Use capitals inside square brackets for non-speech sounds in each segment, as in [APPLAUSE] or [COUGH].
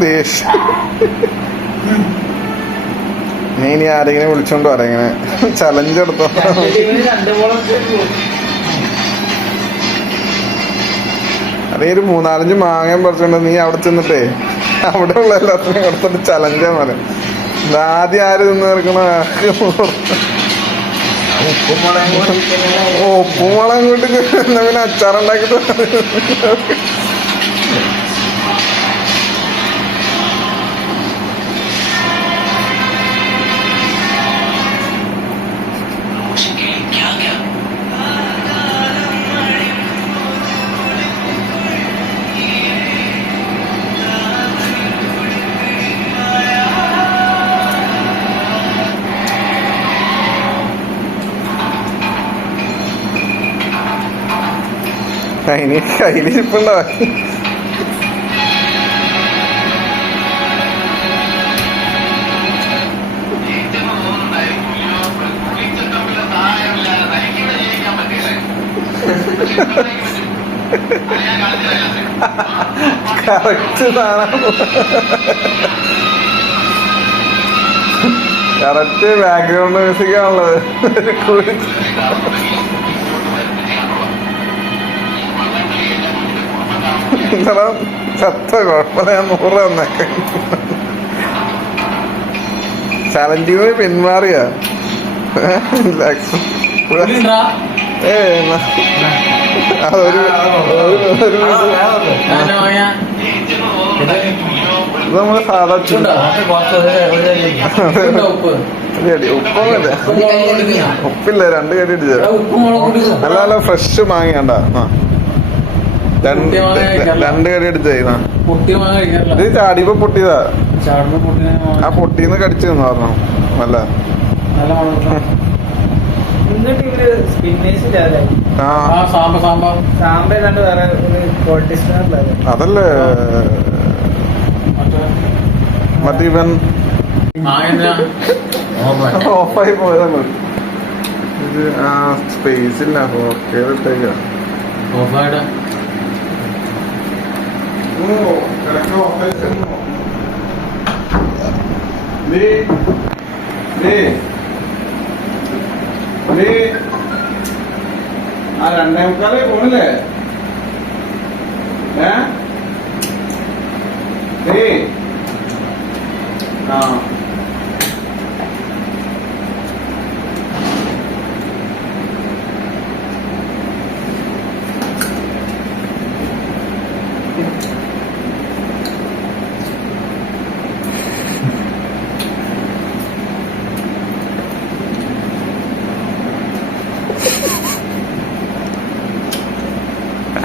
നീ [LAUGHS] ഇനി ആരെങ്കിലും വിളിച്ചോണ്ട് പറയാ ഇങ്ങനെ ചലഞ്ച് എടുത്തോ? അതേ ഒരു മൂന്നാലഞ്ച് മാങ്ങയും പറിച്ചോണ്ട് നീ അവിടെ ചെന്നിട്ടേ അവിടെ ഉള്ള എല്ലാത്തിനും കൊടുത്തിട്ട് ചലഞ്ചാ പറയാം ആദ്യം ആര് നിന്ന് തീർക്കണ ഓ ഉപ്പുമുളക് കൂട്ടി എന്നാ പിന്നെ അച്ചാറുണ്ടാക്കിട്ട് അതിന് കയ്യിലിരിപ്പുണ്ടോ? കറക്റ്റ് സാധനം കറക്റ്റ് ബാക്ക്ഗ്രൗണ്ട് മ്യൂസിക് ആണുള്ളത് നിങ്ങളെ ചത്ത കുഴപ്പമില്ല ഞാൻ നൂറ് തന്നേക്കെ. ചലഞ്ചിങ് പിന്മാറിയ. ഏ. അതൊരു ഒരു- ഒരു ഇത് നമ്മൾ സാധാ ഉപ്പൊന്നുമില്ല. ഉപ്പില്ല രണ്ട് കടി അടിച്ചു നല്ല നല്ല ഫ്രഷ് മാങ്ങണ്ട രണ്ട് രണ്ട് കടി അടിച്ചേ ആ. ഇത് ചാടിയപ്പോ പൊട്ടിയതാ. ആ പൊട്ടിന്ന് കടിച്ചു എന്ന് പറഞ്ഞു. നല്ല. അതല്ലേ. മറ്റേ? ഇവൻ. ഓഫായി. പോയതാണ്. ഇത് ആ സ്പേസ് ഇല്ല. ഓക്കെ ഇട്ടേക്ക ആ രണ്ടേ മുക്കാലേ പോണില്ലേ ഏ ആ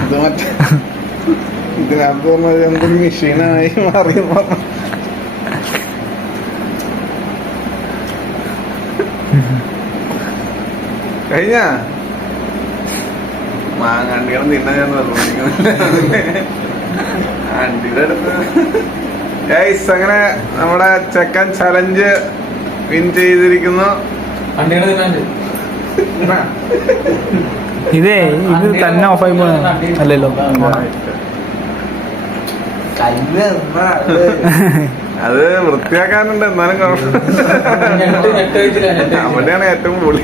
ഇത് മറ്റേ ഇതിനകത്ത് പറഞ്ഞത് എന്ത് മെഷീനായി മാറി കഴിഞ്ഞ? മാങ്ങാണ്ടികളും തിന്നാൻ ഞാൻ ആണ്ടിയുടെ അടുത്ത്. ഗൈസ് അങ്ങനെ നമ്മുടെ ചെക്കൻ ചലഞ്ച് വിൻ ചെയ്തിരിക്കുന്നു. അണ്ടികളെ തിന്നാണ്ട് ഇതേ ഇത് തന്നെ ഓഫായി പോയ അല്ലല്ലോ. അത് വൃത്തിയാക്കാനുണ്ട് എന്നാലും കുഴപ്പമില്ല. അവിടെയാണ് ഏറ്റവും പൊളി